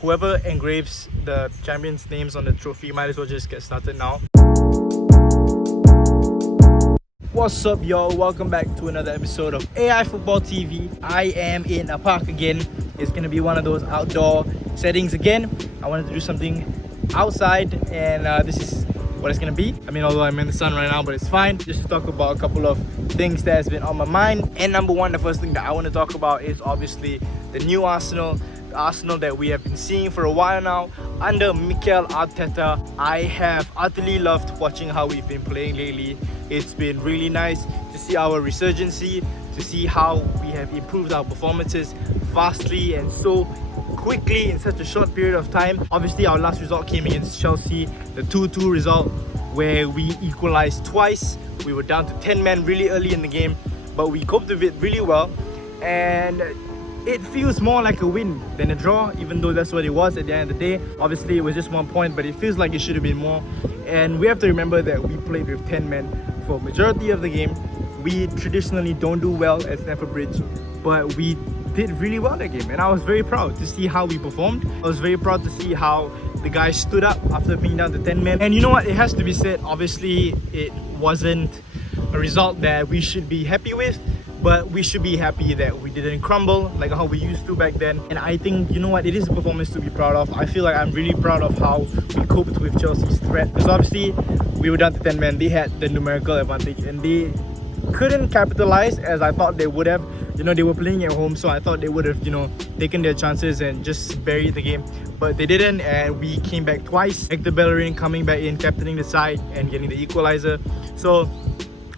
whoever engraves the champions' names on the trophy might as well just get started now. What's up, y'all? Welcome back to another episode of AI Football TV. I am in a park again. It's gonna be one of those outdoor settings again. I wanted to do something outside, and this is what it's gonna be. I mean, although I'm in the sun right now, but it's fine. Just to talk about a couple of things that has been on my mind. And number one, the first thing that I want to talk about is obviously the new Arsenal. The Arsenal that we have been seeing for a while now under Mikel Arteta. I have utterly loved watching how we've been playing lately. It's been really nice to see our resurgency, to see how we have improved our performances vastly and so quickly in such a short period of time. Obviously, our last result came against Chelsea, the 2-2 result where we equalized twice. We were down to 10 men really early in the game, but we coped with it really well, and it feels more like a win than a draw, even though that's what it was at the end of the day. Obviously, it was just 1 point, but it feels like it should have been more. And we have to remember that we played with 10 men for majority of the game. We traditionally don't do well at Stamford Bridge, but we did really well that game, and I was very proud to see how we performed. I was very proud to see how the guys stood up after being down to 10 men. And you know what, it has to be said, obviously it wasn't a result that we should be happy with, but we should be happy that we didn't crumble like how we used to back then. And I think, you know what, it is a performance to be proud of. I feel like I'm really proud of how we coped with Chelsea's threat, because obviously we were down to 10 men. They had the numerical advantage and they couldn't capitalize as I thought they would have. You know, they were playing at home, so I thought they would have, you know, taken their chances and just buried the game. But they didn't, and we came back twice. Hector Bellerin coming back in, captaining the side and getting the equalizer. So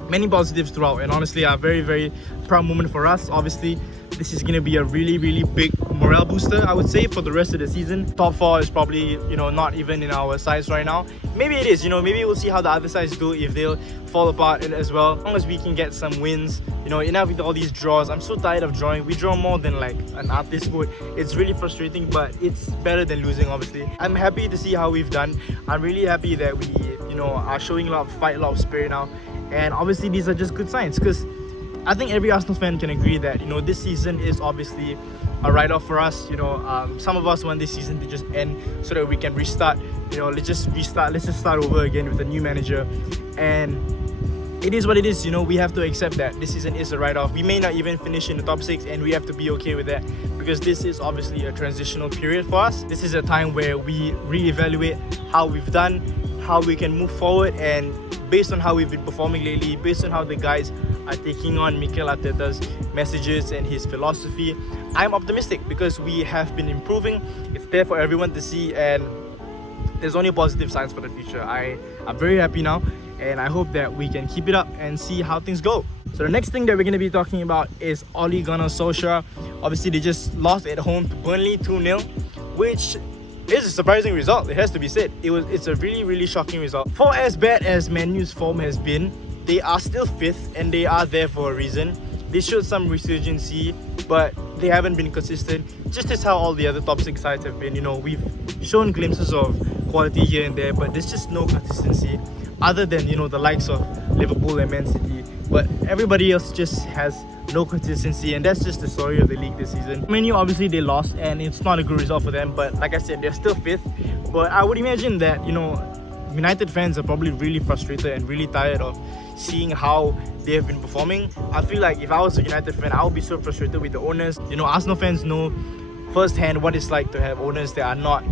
many positives throughout, and honestly a very, very proud moment for us. Obviously, this is going to be a really, really big morale booster, I would say, for the rest of the season. Top 4 is probably, you know, not even in our sights right now. Maybe it is, you know, maybe we'll see how the other sides do, if they'll fall apart as well. As long as we can get some wins, you know, enough with all these draws. I'm so tired of drawing. We draw more than like an artist would. It's really frustrating, but it's better than losing, obviously. I'm happy to see how we've done. I'm really happy that we, you know, are showing a lot of fight, a lot of spirit now. And obviously these are just good signs, because I think every Arsenal fan can agree that, you know, this season is obviously a write-off for us. You know, some of us want this season to just end so that we can restart. You know, let's just restart. Let's just start over again with a new manager. And it is what it is. You know, we have to accept that this season is a write-off. We may not even finish in the top 6, and we have to be okay with that, because this is obviously a transitional period for us. This is a time where we reevaluate how we've done, how we can move forward, and based on how we've been performing lately, based on how the guys are taking on Mikel Arteta's messages and his philosophy, I'm optimistic, because we have been improving. It's there for everyone to see, and there's only positive signs for the future. I'm very happy now, and I hope that we can keep it up and see how things go. So the next thing that we're going to be talking about is Ole Gunnar Solskjaer. Obviously, they just lost at home to Burnley 2-0, which is a surprising result, it has to be said. It's a really, really shocking result. For as bad as Man U's form has been, they are still 5th, and they are there for a reason. They showed some resurgency, but they haven't been consistent, just as how all the other top 6 sides have been. You know, we've shown glimpses of quality here and there, but there's just no consistency, other than, you know, the likes of Liverpool and Man City. But everybody else just has no consistency, and that's just the story of the league this season. Man U, obviously they lost, and it's not a good result for them, but like I said, they're still 5th. But I would imagine that, you know, United fans are probably really frustrated and really tired of seeing how they have been performing. I feel like if I was a United fan, I would be so frustrated with the owners. You know, Arsenal fans know firsthand what it's like to have owners that are not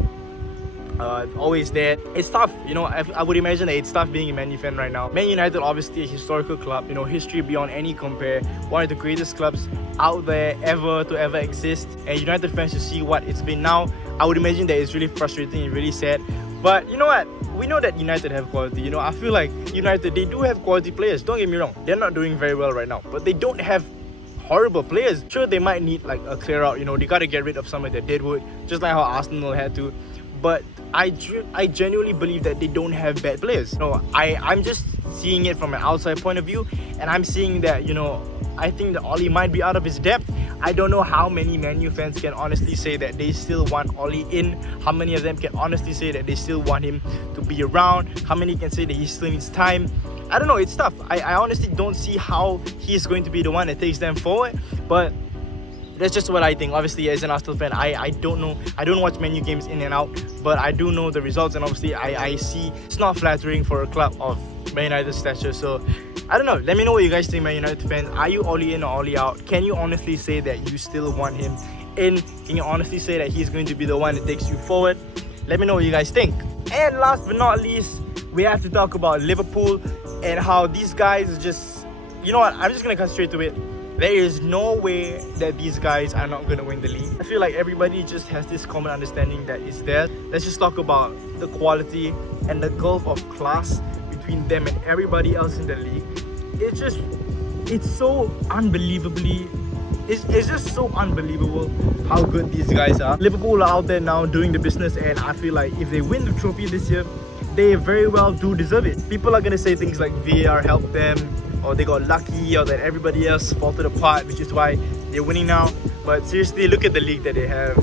always there. It's tough, you know. I would imagine that it's tough being a Man U fan right now. Man United, obviously a historical club, you know, history beyond any compare, one of the greatest clubs out there ever to ever exist, and United fans to see what it's been now, I would imagine that it's really frustrating and really sad. But you know what, we know that United have quality. You know, I feel like United, they do have quality players, don't get me wrong. They're not doing very well right now, but they don't have horrible players. Sure, they might need like a clear out, you know, they got to get rid of some of their deadwood, just like how Arsenal had to. But I genuinely believe that they don't have bad players. No, I'm just seeing it from an outside point of view, and I'm seeing that, you know, I think that Ole might be out of his depth. I don't know how many Man U fans can honestly say that they still want Ole in. How many of them can honestly say that they still want him to be around? How many can say that he still needs time? I don't know, it's tough. I honestly don't see how he's going to be the one that takes them forward. But That's just what I think. Obviously, as an Arsenal fan, I don't know. I don't watch Man U games in and out, but I do know the results, and obviously I see it's not flattering for a club of Man United's stature. So I don't know. Let me know what you guys think, Man United fans. Are you Oli in or Oli out? Can you honestly say that you still want him in? Can you honestly say that he's going to be the one that takes you forward? Let me know what you guys think. And last but not least, we have to talk about Liverpool and how these guys just, you know what, I'm just gonna cut straight to it. There is no way that these guys are not gonna win the league. I feel like everybody just has this common understanding that is there. Let's just talk about the quality and the gulf of class between them and everybody else in the league. It's so unbelievably, it's just so unbelievable how good these guys are. Liverpool are out there now doing the business, and I feel like if they win the trophy this year, they very well do deserve it. People are gonna say things like VAR helped them, or they got lucky, or that everybody else faltered apart, which is why they're winning now. But seriously, look at the league that they have.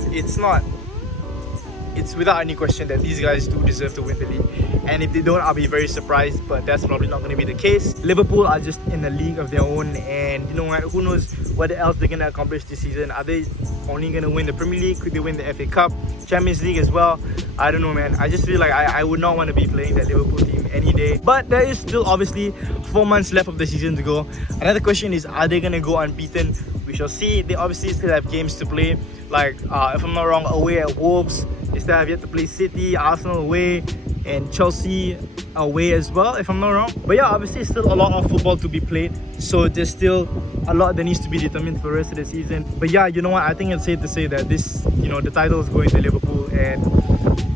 It's without any question that these guys do deserve to win the league. And if they don't, I'll be very surprised, but that's probably not going to be the case. Liverpool are just in a league of their own, and you know what, who knows what else they're going to accomplish this season. Are they only going to win the Premier League? Could they win the FA Cup, Champions League as well? I don't know, man. I just feel like I would not want to be playing that Liverpool team any day. But there is still obviously 4 months left of the season to go. Another question is, are they going to go unbeaten? We shall see. They obviously still have games to play, like if I'm not wrong, away at Wolves. They still have yet to play City, Arsenal away, and Chelsea away as well, if I'm not wrong. But yeah, obviously still a lot of football to be played, so there's still a lot that needs to be determined for the rest of the season. But yeah, you know what, I think it's safe to say that this, you know, the title is going to Liverpool, and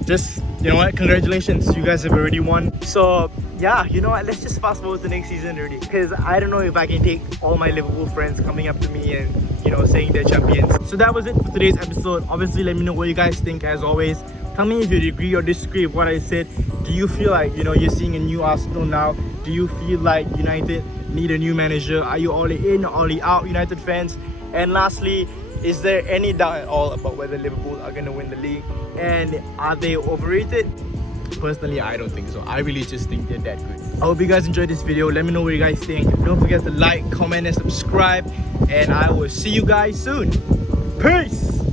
just, you know what, congratulations, you guys have already won. So yeah, you know what, let's just fast forward to next season already, because I don't know if I can take all my Liverpool friends coming up to me and, you know, saying they're champions. So that was it for today's episode. Obviously, let me know what you guys think as always. Tell me if you agree or disagree with what I said. Do you feel like, you know, you're seeing a new Arsenal now? Do you feel like United need a new manager? Are you all in or all out, United fans? And lastly, is there any doubt at all about whether Liverpool are going to win the league? And are they overrated? Personally, I don't think so. I really just think they're that good. I hope you guys enjoyed this video. Let me know what you guys think. Don't forget to like, comment, and subscribe. And I will see you guys soon. Peace!